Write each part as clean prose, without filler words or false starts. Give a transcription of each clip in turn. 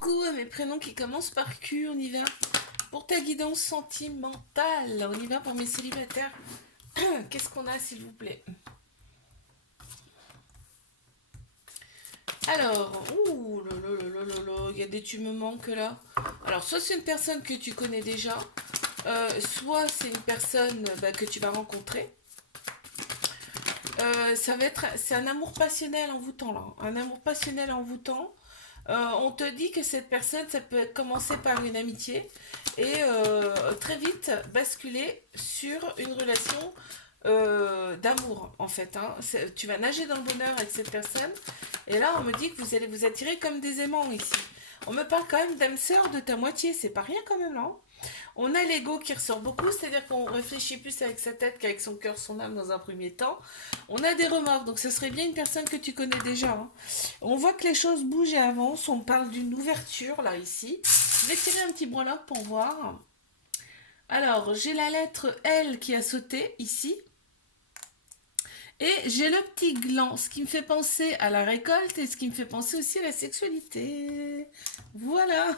coucou à mes prénoms qui commencent par Q, on y va. Pour ta guidance sentimentale, on y va pour mes célibataires. Qu'est-ce qu'on a s'il vous plaît? Alors, ouh, il y a des tu me manques là. Alors, soit c'est une personne que tu connais déjà, soit c'est une personne que tu vas rencontrer. C'est un amour passionnel envoûtant là, un amour passionnel envoûtant. On te dit que cette personne, ça peut commencer par une amitié et très vite basculer sur une relation d'amour en fait. Hein. Tu vas nager dans le bonheur avec cette personne et là on me dit que vous allez vous attirer comme des aimants ici. On me parle quand même d'âme sœur de ta moitié, c'est pas rien quand même là. Hein. On a l'ego qui ressort beaucoup, c'est-à-dire qu'on réfléchit plus avec sa tête qu'avec son cœur, son âme dans un premier temps. On a des remords, donc ce serait bien une personne que tu connais déjà. Hein. On voit que les choses bougent et avancent, on parle d'une ouverture là ici. Je vais tirer un petit breloque pour voir. Alors, j'ai la lettre L qui a sauté ici. Et j'ai le petit gland, ce qui me fait penser à la récolte et ce qui me fait penser aussi à la sexualité. Voilà.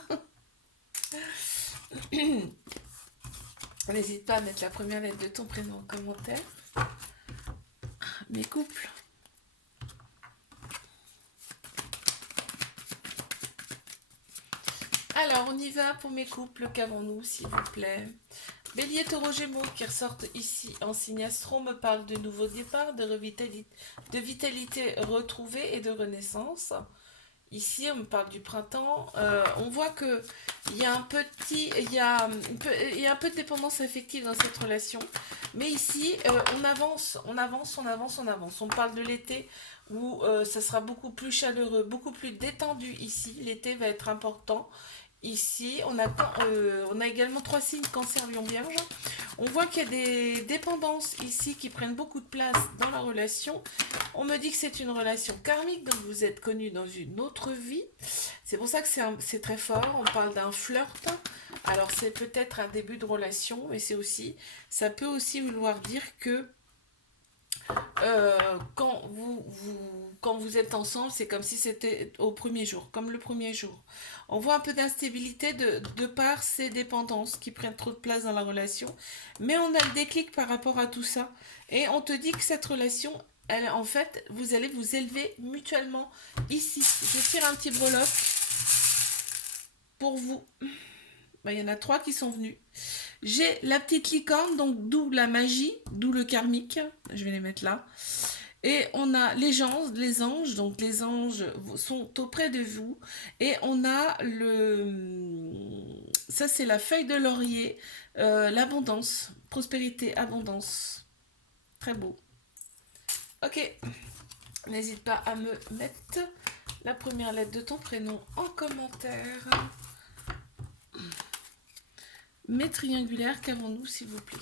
N'hésite pas à mettre la première lettre de ton prénom en commentaire. Mes couples. Alors, on y va pour mes couples. Qu'avons-nous, s'il vous plaît? Bélier, Taureau, Gémeaux qui ressortent ici en signe astro me parlent de nouveaux départs, de vitalité retrouvée et de renaissance. Ici, on me parle du printemps. On voit que il y a un peu de dépendance affective dans cette relation. Mais ici, on avance. On parle de l'été où ça sera beaucoup plus chaleureux, beaucoup plus détendu ici. L'été va être important. Ici, on a également 3 signes Cancer, Lion, Vierge. On voit qu'il y a des dépendances ici qui prennent beaucoup de place dans la relation. On me dit que c'est une relation karmique, donc vous êtes connus dans une autre vie. C'est pour ça que c'est très fort. On parle d'un flirt. Alors c'est peut-être un début de relation, mais ça peut aussi vouloir dire que quand vous êtes ensemble, c'est comme si c'était au premier jour, comme le premier jour. On voit un peu d'instabilité de par ces dépendances qui prennent trop de place dans la relation, mais on a le déclic par rapport à tout ça. Et on te dit que cette relation, en fait, vous allez vous élever mutuellement ici. Je tire un petit breloque pour vous. Il y en a 3 qui sont venus. J'ai la petite licorne, donc d'où la magie, d'où le karmique. Je vais les mettre là. Et on a les anges, donc les anges sont auprès de vous. Et on a ça c'est la feuille de laurier, l'abondance, prospérité, abondance. Très beau. Ok, n'hésite pas à me mettre la première lettre de ton prénom en commentaire. Mes triangulaires, qu'avons-nous s'il vous plaît?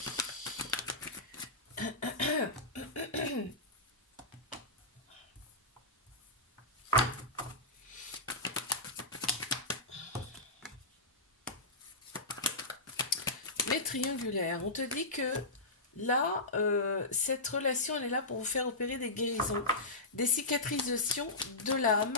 Mes triangulaires, on te dit que là, cette relation, elle est là pour vous faire opérer des guérisons, des cicatrisations de l'âme,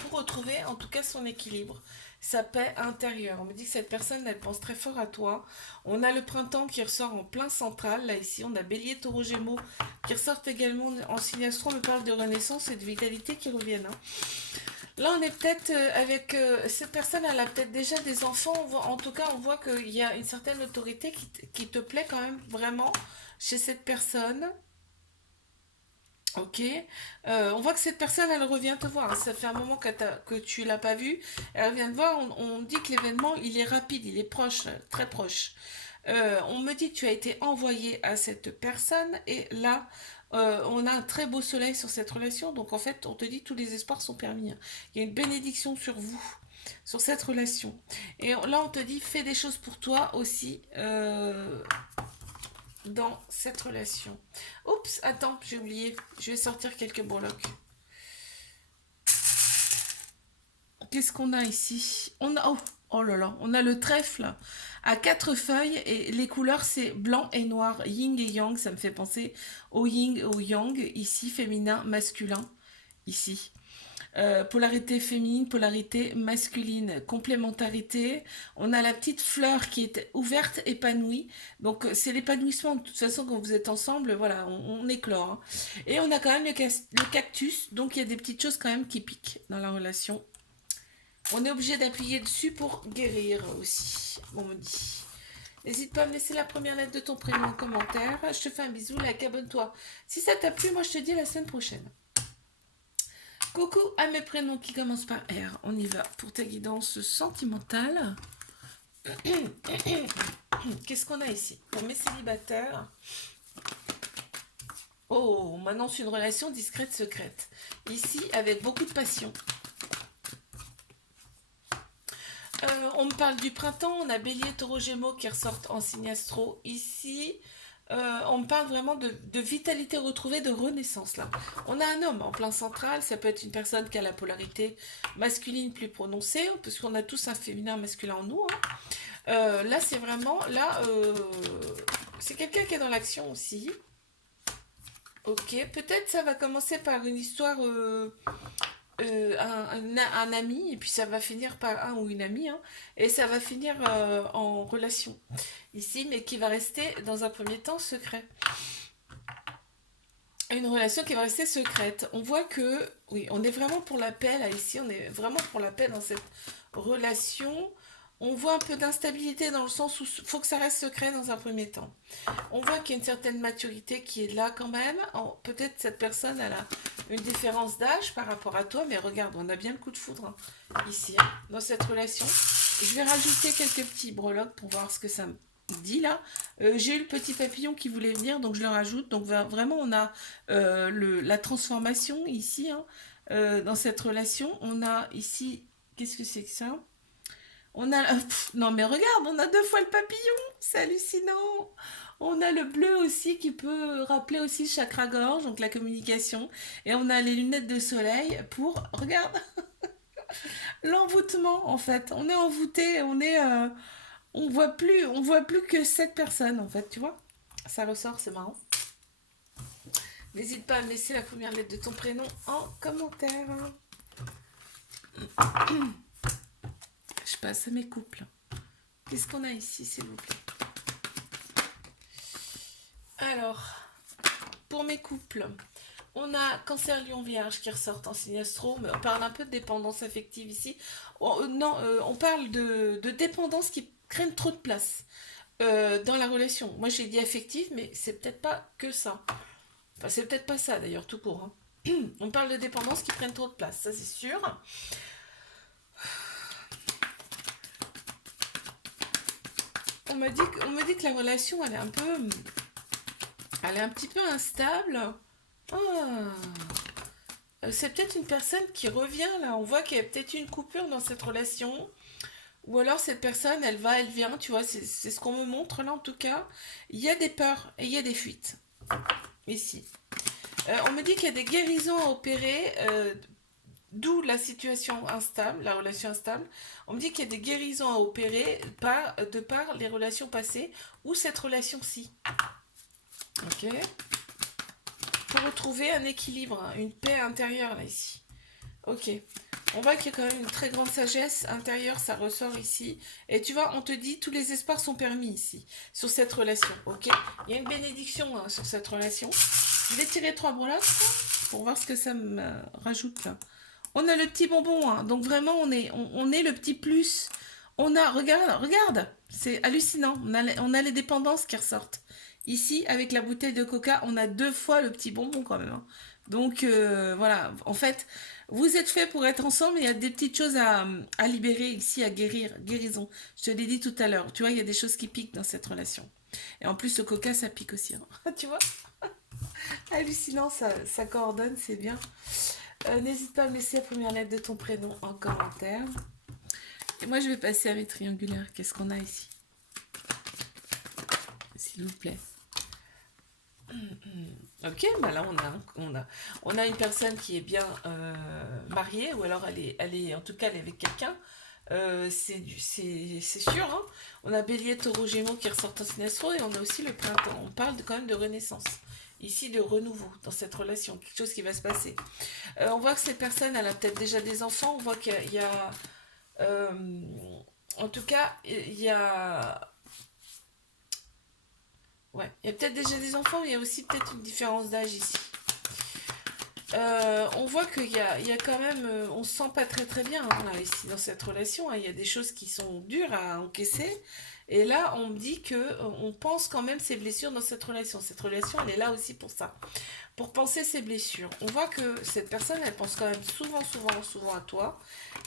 pour retrouver en tout cas son équilibre, sa paix intérieure. On me dit que cette personne, elle pense très fort à toi. On a le printemps qui ressort en plein central. Là, ici, on a Bélier, Taureau, Gémeaux qui ressortent également en signe astro. On me parle de renaissance et de vitalité qui reviennent. Hein. Là, on est peut-être avec cette personne, elle a peut-être déjà des enfants. En tout cas, on voit qu'il y a une certaine autorité qui te plaît quand même vraiment chez cette personne. Ok. On voit que cette personne, elle revient te voir. Ça fait un moment que tu l'as pas vue. Elle revient te voir. On dit que l'événement, il est rapide, il est proche, très proche. On me dit que tu as été envoyé à cette personne et là, on a un très beau soleil sur cette relation. Donc en fait, on te dit que tous les espoirs sont permis. Hein. Il y a une bénédiction sur vous, sur cette relation. Et là, on te dit fais des choses pour toi aussi dans cette relation. Oups, attends, j'ai oublié. Je vais sortir quelques breloques. Qu'est-ce qu'on a ici? Oh là là, on a le trèfle à 4 feuilles et les couleurs c'est blanc et noir, yin et yang, ça me fait penser au yin et au yang, ici féminin, masculin, ici. Polarité féminine, polarité masculine, complémentarité. On a la petite fleur qui est ouverte, épanouie. Donc c'est l'épanouissement. De toute façon, quand vous êtes ensemble, voilà, on éclore, hein. Et on a quand même le cactus. Donc il y a des petites choses quand même qui piquent dans la relation. On est obligé d'appuyer dessus pour guérir aussi, on me dit. N'hésite pas à me laisser la première lettre de ton prénom en commentaire. Je te fais un bisou, like, abonne-toi. Si ça t'a plu, moi je te dis à la semaine prochaine. Coucou à mes prénoms qui commencent par R. On y va pour ta guidance sentimentale. Qu'est-ce qu'on a ici? Pour mes célibataires. Oh, on m'annonce une relation discrète, secrète. Ici, avec beaucoup de passion. On me parle du printemps, on a Bélier, Taureau, Gémeaux qui ressortent en signe astro. Ici, on me parle vraiment de vitalité retrouvée, de renaissance là. On a un homme en plein central, ça peut être une personne qui a la polarité masculine plus prononcée, parce qu'on a tous un féminin masculin en nous, hein. Là, c'est vraiment, c'est quelqu'un qui est dans l'action aussi. Ok, peut-être ça va commencer par une histoire, un ami, et puis ça va finir par un ou une amie, hein, et ça va finir en relation ici, mais qui va rester dans un premier temps secret. Une relation qui va rester secrète. On voit que, oui, on est vraiment pour la paix là ici, on est vraiment pour la paix dans cette relation. On voit un peu d'instabilité dans le sens où il faut que ça reste secret dans un premier temps. On voit qu'il y a une certaine maturité qui est là quand même. Peut-être cette personne elle a une différence d'âge par rapport à toi, mais regarde, on a bien le coup de foudre, hein, ici, hein, dans cette relation. Je vais rajouter quelques petits breloques pour voir ce que ça me dit là. J'ai eu le petit papillon qui voulait venir, donc je le rajoute. Donc vraiment, on a la transformation ici, hein, dans cette relation. On a ici, qu'est-ce que c'est que ça? On a... non mais regarde, on a 2 fois le papillon, c'est hallucinant. On a le bleu aussi qui peut rappeler aussi le chakra-gorge, donc la communication. Et on a les lunettes de soleil pour, regarde, l'envoûtement en fait. On est envoûté, on voit plus que cette personne en fait, tu vois. Ça ressort, c'est marrant. N'hésite pas à me laisser la première lettre de ton prénom en commentaire. Je passe à mes couples. Qu'est-ce qu'on a ici, s'il vous plaît? Alors, pour mes couples, on a Cancer, Lion, Vierge qui ressortent en signe astro, mais on parle un peu de dépendance affective ici. Non, on parle de dépendance qui prennent trop de place dans la relation. Moi, j'ai dit affective, mais c'est peut-être pas que ça. Enfin, c'est peut-être pas ça d'ailleurs, tout court, hein. On parle de dépendance qui prennent trop de place, ça c'est sûr. On me dit que la relation, elle est un petit peu instable. Ah, c'est peut-être une personne qui revient là. On voit qu'il y a peut-être une coupure dans cette relation. Ou alors cette personne, elle va, elle vient, tu vois, c'est ce qu'on me montre là en tout cas. Il y a des peurs et il y a des fuites. Ici. On me dit qu'il y a des guérisons à opérer, d'où la situation instable, la relation instable. On me dit qu'il y a des guérisons à opérer de par les relations passées ou cette relation-ci. Ok. Pour retrouver un équilibre, hein, une paix intérieure là ici. Ok. On voit qu'il y a quand même une très grande sagesse intérieure, ça ressort ici. Et tu vois, on te dit tous les espoirs sont permis ici, sur cette relation. Ok. Il y a une bénédiction, hein, sur cette relation. Je vais tirer 3 breloques pour voir ce que ça me rajoute là. On a le petit bonbon, hein, donc vraiment on est le petit plus. Regarde, c'est hallucinant. On a les dépendances qui ressortent. Ici, avec la bouteille de coca, on a 2 fois le petit bonbon quand même, hein. Donc voilà, en fait, vous êtes fait pour être ensemble, mais il y a des petites choses à libérer ici, à guérison. Je te l'ai dit tout à l'heure, tu vois, il y a des choses qui piquent dans cette relation. Et en plus, le coca, ça pique aussi, hein. Tu vois. Hallucinant, ça coordonne, c'est bien. N'hésite pas à me laisser la première lettre de ton prénom en commentaire. Et moi, je vais passer à mes triangulaires. Qu'est-ce qu'on a ici? S'il vous plaît. Ok, bah là on a une personne qui est bien mariée, ou alors elle est en tout cas elle est avec quelqu'un. C'est sûr, hein. On a Bélier, Taureau, Gémeaux qui ressortent en signe astro, et on a aussi le printemps. On parle quand même de renaissance ici de renouveau dans cette relation, quelque chose qui va se passer. On voit que cette personne, elle a peut-être déjà des enfants, on voit qu'il y a euh, en tout cas, il y a... Ouais, il y a peut-être déjà des enfants, mais il y a aussi peut-être une différence d'âge ici. On voit qu'il y a quand même... on se sent pas très très bien hein, là, ici, dans cette relation. Hein. Il y a des choses qui sont dures à encaisser. Et là, on me dit que on pense quand même ces blessures dans cette relation. Cette relation, elle est là aussi pour ça. Pour penser ses blessures. On voit que cette personne, elle pense quand même souvent à toi.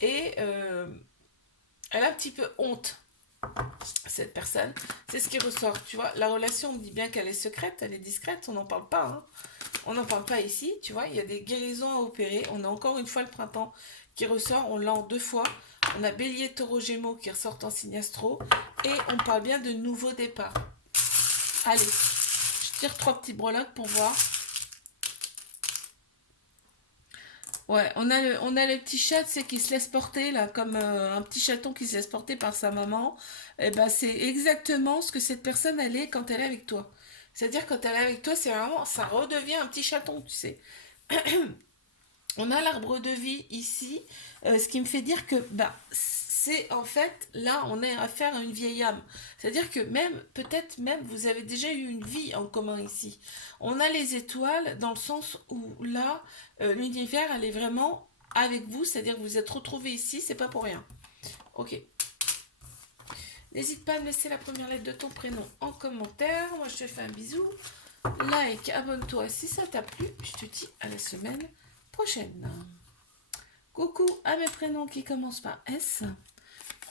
Et elle a un petit peu honte, cette personne. C'est ce qui ressort. Tu vois, la relation, on me dit bien qu'elle est secrète, elle est discrète, on n'en parle pas. Hein. On n'en parle pas ici, tu vois, il y a des guérisons à opérer. On a encore une fois le printemps qui ressort, on l'a en 2 fois. On a Bélier, Taureau, Gémeaux qui ressortent en signe astro. Et on parle bien de nouveau départ. Allez, je tire 3 petits breloques pour voir. Ouais, on a le petit chat, c'est qui se laisse porter, là, comme un petit chaton qui se laisse porter par sa maman. Et ben, c'est exactement ce que cette personne, elle est quand elle est avec toi. C'est-à-dire, quand elle est avec toi, c'est vraiment, ça redevient un petit chaton, tu sais. On a l'arbre de vie ici, ce qui me fait dire que bah, c'est en fait, là, on est affaire à une vieille âme. C'est-à-dire que même, peut-être même, vous avez déjà eu une vie en commun ici. On a les étoiles dans le sens où là, l'univers, elle est vraiment avec vous, c'est-à-dire que vous êtes retrouvés ici, c'est pas pour rien. Ok. N'hésite pas à me laisser la première lettre de ton prénom en commentaire. Moi, je te fais un bisou. Like, abonne-toi si ça t'a plu. Je te dis à la semaine prochaine. Coucou à mes prénoms qui commencent par S.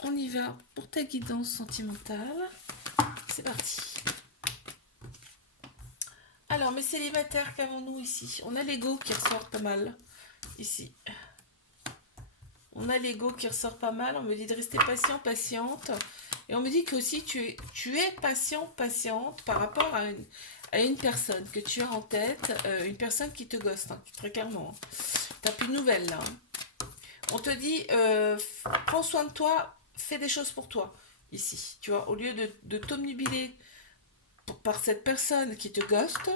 On y va pour ta guidance sentimentale. C'est parti. Alors, mes célibataires, qu'avons-nous ici? On a l'ego qui ressort pas mal. Ici. On a l'ego qui ressort pas mal. On me dit de rester patient, patiente. Et on me dit que aussi tu es patient, patiente par rapport à une personne que tu as en tête. Une personne qui te gosse, hein, très clairement. T'as plus de nouvelles là. Hein. On te dit, prends soin de toi, fais des choses pour toi, ici. Tu vois, au lieu de t'omnubiler par cette personne qui te ghoste,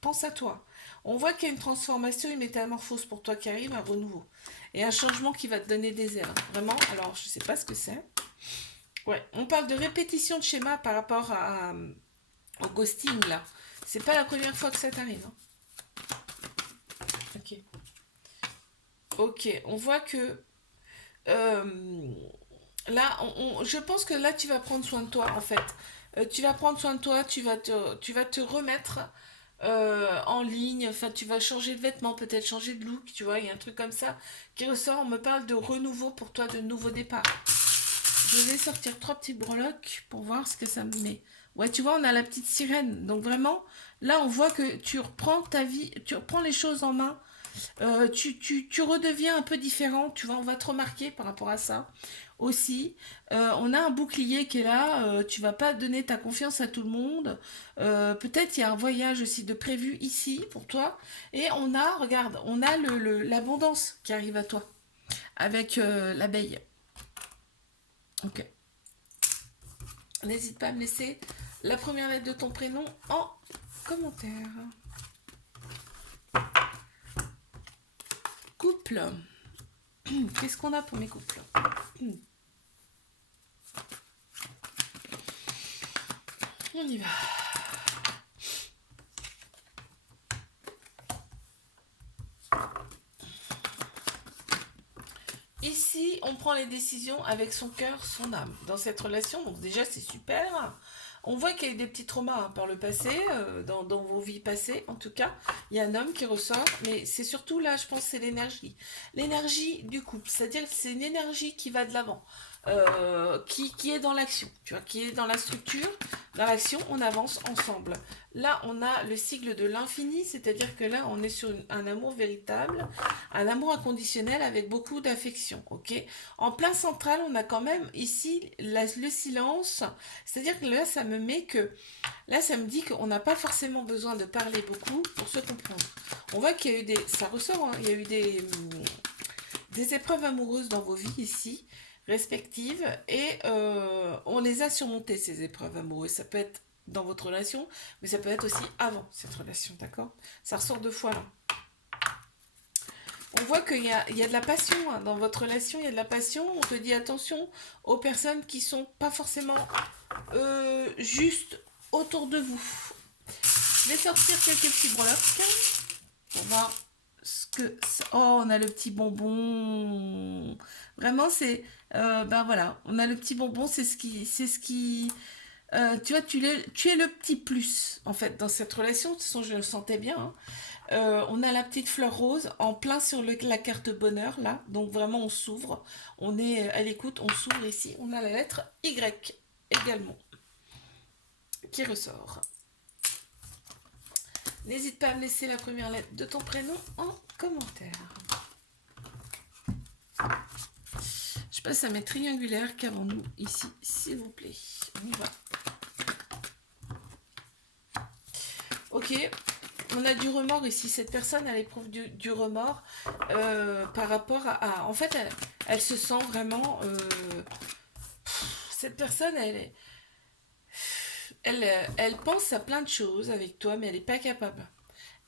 pense à toi. On voit qu'il y a une transformation, une métamorphose pour toi qui arrive, un renouveau. Et un changement qui va te donner des ailes. Vraiment, alors je sais pas ce que c'est. Ouais, on parle de répétition de schéma par rapport au ghosting là. C'est pas la première fois que ça t'arrive. Hein. Ok. Ok, on voit que euh, là, je pense que là, tu vas prendre soin de toi, en fait. Tu vas prendre soin de toi, tu vas te remettre en ligne, enfin, tu vas changer de vêtements, peut-être changer de look, tu vois, il y a un truc comme ça qui ressort. On me parle de renouveau pour toi, de nouveau départ. Je vais sortir 3 petits breloques pour voir ce que ça me met. Ouais, tu vois, on a la petite sirène. Donc vraiment, là, on voit que tu reprends ta vie, tu reprends les choses en main. Tu redeviens un peu différent, tu vois, on va te remarquer par rapport à ça aussi. On a un bouclier qui est là, tu vas pas donner ta confiance à tout le monde. Peut-être il y a un voyage aussi de prévu ici pour toi. Et on a, regarde, on a l'abondance qui arrive à toi avec l'abeille. Ok. N'hésite pas à me laisser la première lettre de ton prénom en commentaire. Couple. Qu'est-ce qu'on a pour mes couples? On y va. Ici, on prend les décisions avec son cœur, son âme. Dans cette relation, donc déjà, c'est super. On voit qu'il y a eu des petits traumas hein, par le passé, dans vos vies passées en tout cas. Il y a un homme qui ressort, mais c'est surtout là, je pense, c'est l'énergie. L'énergie du couple, c'est-à-dire que c'est une énergie qui va de l'avant, qui est dans l'action, tu vois, qui est dans la structure. Dans l'action, on avance ensemble. Là, on a le cycle de l'infini, c'est-à-dire que là, on est sur un amour véritable, un amour inconditionnel avec beaucoup d'affection, ok? En plein central, on a quand même ici le silence, c'est-à-dire que là, ça me met que, là, ça me dit qu'on n'a pas forcément besoin de parler beaucoup pour se comprendre. On voit qu'il y a eu ça ressort, hein, il y a eu des épreuves amoureuses dans vos vies ici, respectives, et on les a surmontées, ces épreuves amoureuses. Ça peut être dans votre relation, mais ça peut être aussi avant cette relation, d'accord? Ça ressort deux fois là. On voit qu'il y a de la passion hein, dans votre relation, il y a de la passion. On te dit attention aux personnes qui sont pas forcément juste autour de vous. Je vais sortir quelques petits breloques pour voir ce que... Oh, on a le petit bonbon. Vraiment, c'est... ben voilà, on a le petit bonbon, c'est ce qui... C'est ce qui tu vois, tu es le petit plus, en fait, dans cette relation. De toute façon, je le sentais bien. Hein. On a la petite fleur rose en plein sur la carte bonheur, là. Donc, vraiment, on s'ouvre. On est à l'écoute, on s'ouvre ici. On a la lettre Y également qui ressort. N'hésite pas à me laisser la première lettre de ton prénom en commentaire. Je passe à mes triangulaires qu'avons-nous ici, s'il vous plaît. On y va. Ok, on a du remords ici. Cette personne, elle éprouve du remords par rapport à... En fait, elle se sent vraiment... cette personne, elle pense à plein de choses avec toi, mais elle n'est pas capable.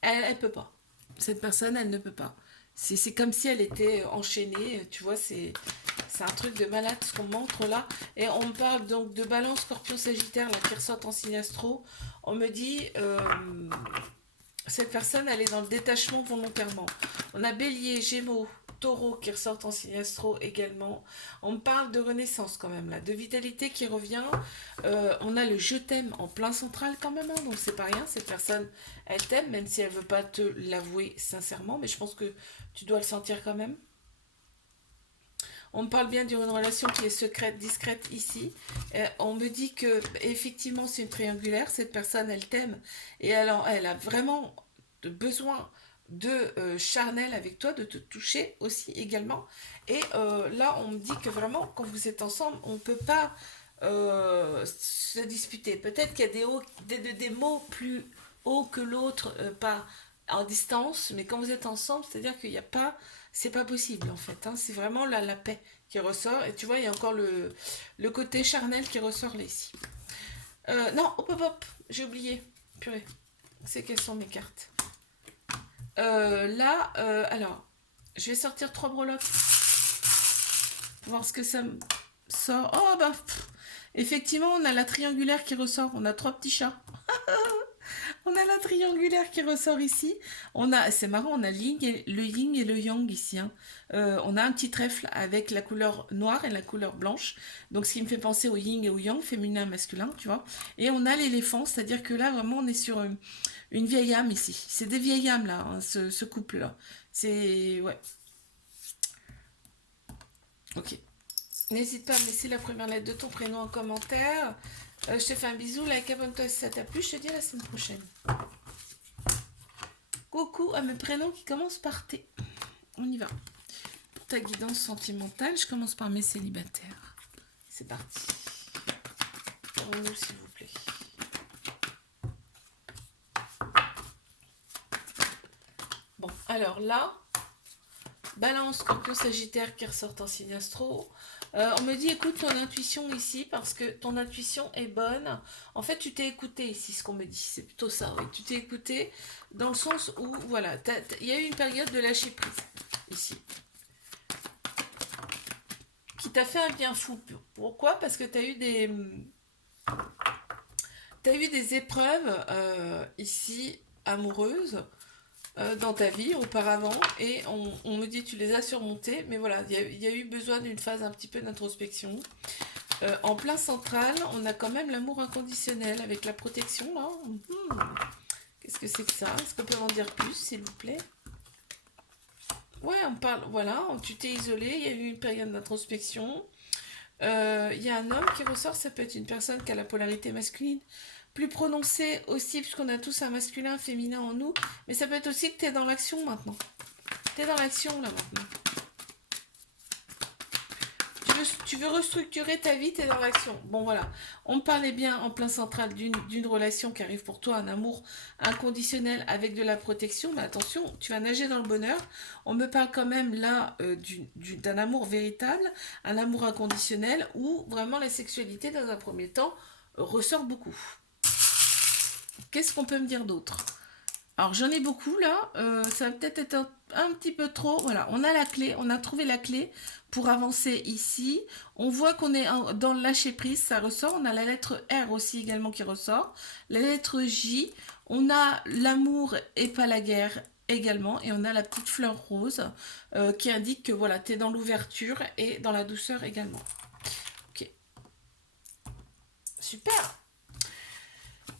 Elle peut pas. Cette personne, elle ne peut pas. C'est comme si elle était enchaînée, tu vois, c'est un truc de malade ce qu'on montre là. Et on me parle donc de Balance, Scorpion, Sagittaire, là, qui ressortent en signe astro. On me dit, cette personne, elle est dans le détachement volontairement. On a Bélier, Gémeaux, Taureau qui ressortent en signe astro également. On me parle de renaissance quand même là, de vitalité qui revient. On a le je t'aime en plein central quand même, hein, donc c'est pas rien. Cette personne, elle t'aime même si elle veut pas te l'avouer sincèrement, mais je pense que tu dois le sentir quand même. On me parle bien d'une relation qui est secrète, discrète ici. On me dit que effectivement c'est une triangulaire. Cette personne, elle t'aime et elle a vraiment besoin de charnel avec toi, de te toucher aussi également. Et là, on me dit que vraiment, quand vous êtes ensemble, on ne peut pas se disputer. Peut-être qu'il y a des mots plus hauts que l'autre, pas en distance, mais quand vous êtes ensemble, c'est-à-dire qu'il n'y a pas, c'est pas possible en fait. Hein. C'est vraiment la paix qui ressort. Et tu vois, il y a encore le côté charnel qui ressort là ici. Non, hop, hop, hop, j'ai oublié. Purée, c'est quelles sont mes cartes là, alors, je vais sortir 3 breloques pour voir ce que ça me sort. Oh, bah, effectivement, on a la triangulaire qui ressort. On a 3 petits chats. On a la triangulaire qui ressort ici. C'est marrant, on a le yin et le yang ici. Hein. On a un petit trèfle avec la couleur noire et la couleur blanche. Donc, ce qui me fait penser au yin et au yang, féminin, masculin, tu vois. Et on a l'éléphant, c'est-à-dire que là, vraiment, on est sur une vieille âme ici. C'est des vieilles âmes, là, hein, ce couple-là. C'est... Ouais. Ok. N'hésite pas à me laisser la première lettre de ton prénom en commentaire. Je te fais un bisou, like, abonne-toi si ça t'a plu. Je te dis à la semaine prochaine. Coucou à mes prénoms qui commencent par T. On y va. Pour ta guidance sentimentale, je commence par mes célibataires. C'est parti. Pour nous, s'il vous plaît. Bon, alors là, Balance, Scorpion, Sagittaire qui ressortent en signe astro. On me dit écoute ton intuition ici parce que ton intuition est bonne. En fait, tu t'es écouté ici, ce qu'on me dit. C'est plutôt ça, oui. Tu t'es écouté dans le sens où, voilà, il y a eu une période de lâcher prise ici. Qui t'a fait un bien fou. Pourquoi? Parce que tu as eu des épreuves ici amoureuses dans ta vie auparavant et on me dit tu les as surmontées, mais voilà, il y a eu besoin d'une phase un petit peu d'introspection. En plein central, on a quand même l'amour inconditionnel avec la protection là. Qu'est-ce que c'est que ça? Est-ce qu'on peut en dire plus, s'il vous plaît? Ouais, on parle, voilà, tu t'es isolé, il y a eu une période d'introspection. Il y a un homme qui ressort, ça peut être une personne qui a la polarité masculine plus prononcée aussi, puisqu'on a tous un masculin, un féminin en nous, mais ça peut être aussi que tu es dans l'action maintenant. Tu es dans l'action là maintenant. Tu veux restructurer ta vie, tu es dans l'action. Bon voilà, on me parlait bien en plein central d'une relation qui arrive pour toi, un amour inconditionnel avec de la protection, mais attention, tu vas nager dans le bonheur. On me parle quand même là d'un amour véritable, un amour inconditionnel, où vraiment la sexualité dans un premier temps ressort beaucoup. Qu'est-ce qu'on peut me dire d'autre? Alors j'en ai beaucoup là, ça va peut-être être un petit peu trop. Voilà, on a la clé, on a trouvé la clé pour avancer ici. On voit qu'on est dans le lâcher prise, ça ressort. On a la lettre R aussi également qui ressort. La lettre J, on a l'amour et pas la guerre également. Et on a la petite fleur rose qui indique que voilà, tu es dans l'ouverture et dans la douceur également. Ok, super.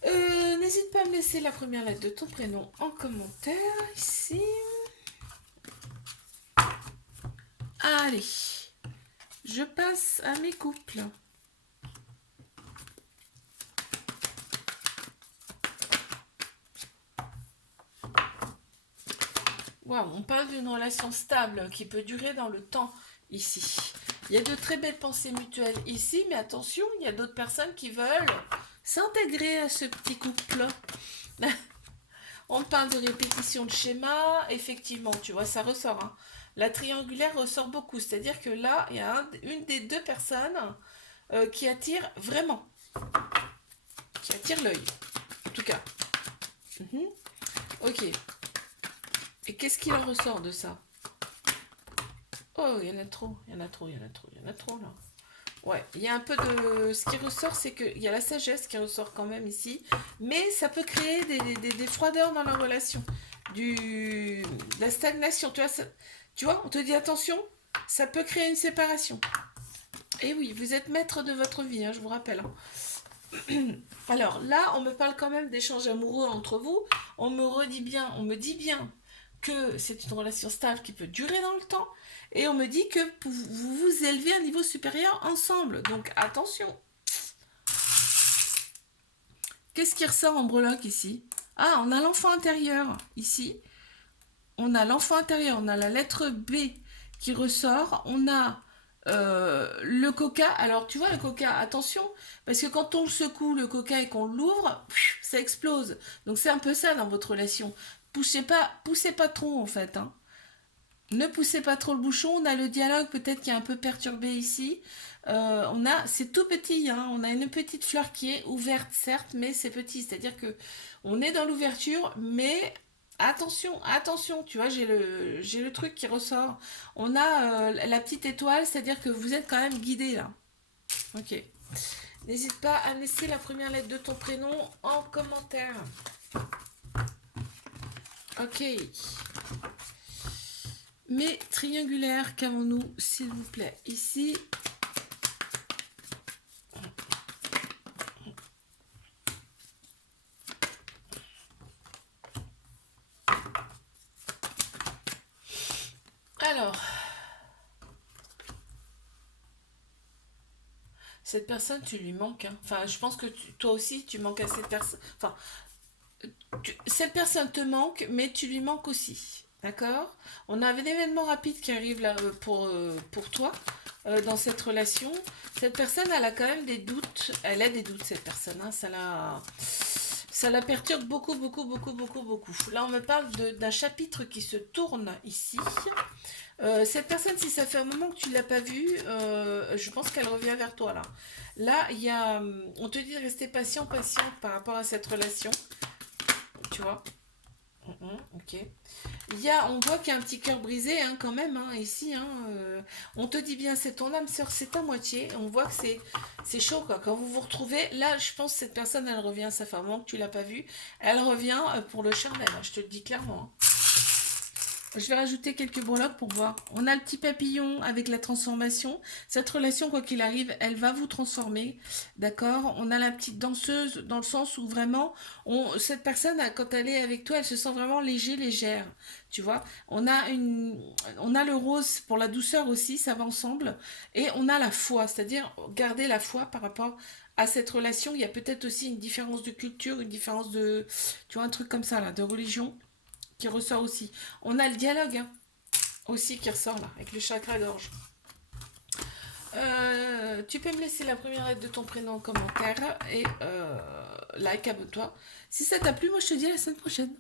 N'hésite pas à me laisser la première lettre de ton prénom en commentaire ici. Allez, je passe à mes couples. Waouh, on parle d'une relation stable qui peut durer dans le temps ici. Il y a de très belles pensées mutuelles ici, mais attention, il y a d'autres personnes qui veulent s'intégrer à ce petit couple. On parle de répétition de schéma, effectivement, tu vois, ça ressort. Hein. La triangulaire ressort beaucoup, c'est-à-dire que là, il y a une des deux personnes qui attire vraiment, qui attire l'œil, en tout cas. Ok. Et qu'est-ce qu'il en ressort de ça? Oh, il y en a trop, il y en a trop, il y en a trop, il y en a trop là. Ouais, il y a un peu de... Ce qui ressort, c'est qu'il y a la sagesse qui ressort quand même ici, mais ça peut créer des froideurs dans la relation, de la stagnation. Tu vois, on te dit attention, ça peut créer une séparation. Et oui, vous êtes maître de votre vie, hein, je vous rappelle. Alors là, on me parle quand même d'échanges amoureux entre vous. On me dit bien que c'est une relation stable qui peut durer dans le temps. Et on me dit que vous vous élevez à un niveau supérieur ensemble. Donc attention. Qu'est-ce qui ressort en breloque ici? Ah, on a l'enfant intérieur ici. On a l'enfant intérieur, on a la lettre B qui ressort. On a le coca. Alors tu vois le coca, attention, parce que quand on le secoue, le coca, et qu'on l'ouvre, ça explose. Donc c'est un peu ça dans votre relation. Poussez pas trop en fait. Hein. Ne poussez pas trop le bouchon. On a le dialogue peut-être qui est un peu perturbé ici. C'est tout petit. Hein. On a une petite fleur qui est ouverte certes, mais c'est petit. C'est-à-dire que on est dans l'ouverture, mais attention, attention. Tu vois, j'ai le truc qui ressort. On a la petite étoile, c'est-à-dire que vous êtes quand même guidé là. Ok. N'hésite pas à laisser la première lettre de ton prénom en commentaire. Ok. Mais triangulaire, qu'avons-nous, s'il vous plaît? Ici. Alors. Cette personne, tu lui manques. Hein. Enfin, je pense que toi aussi, tu manques à cette personne. Enfin, cette personne te manque, mais tu lui manques aussi. D'accord? On a un événement rapide qui arrive là pour toi dans cette relation. Cette personne, elle a quand même des doutes. Elle a des doutes, cette personne. Hein. Ça la perturbe beaucoup, beaucoup, beaucoup, beaucoup, beaucoup. Là, on me parle d'un chapitre qui se tourne ici. Cette personne, si ça fait un moment que tu ne l'as pas vue, je pense qu'elle revient vers toi là. Là, on te dit de rester patient, patiente par rapport à cette relation. Tu vois? Ok. On voit qu'il y a un petit cœur brisé hein, quand même hein, ici. Hein, on te dit bien, c'est ton âme sœur, c'est ta moitié. On voit que c'est chaud quoi. Quand vous vous retrouvez, là, je pense que cette personne, elle revient. Ça fait un moment que tu l'as pas vue. Elle revient pour le charnel. Hein, je te le dis clairement. Hein. Je vais rajouter quelques breloques pour voir. On a le petit papillon avec la transformation. Cette relation, quoi qu'il arrive, elle va vous transformer. D'accord? On a la petite danseuse dans le sens où vraiment, cette personne, quand elle est avec toi, elle se sent vraiment légère. Tu vois? On a le rose pour la douceur aussi, ça va ensemble. Et on a la foi, c'est-à-dire garder la foi par rapport à cette relation. Il y a peut-être aussi une différence de culture, une différence tu vois, un truc comme ça, là, de religion qui ressort aussi. On a le dialogue hein, aussi qui ressort là, avec le chakra-gorge. Tu peux me laisser la première lettre de ton prénom en commentaire et like, abonne-toi. Si ça t'a plu, moi je te dis à la semaine prochaine.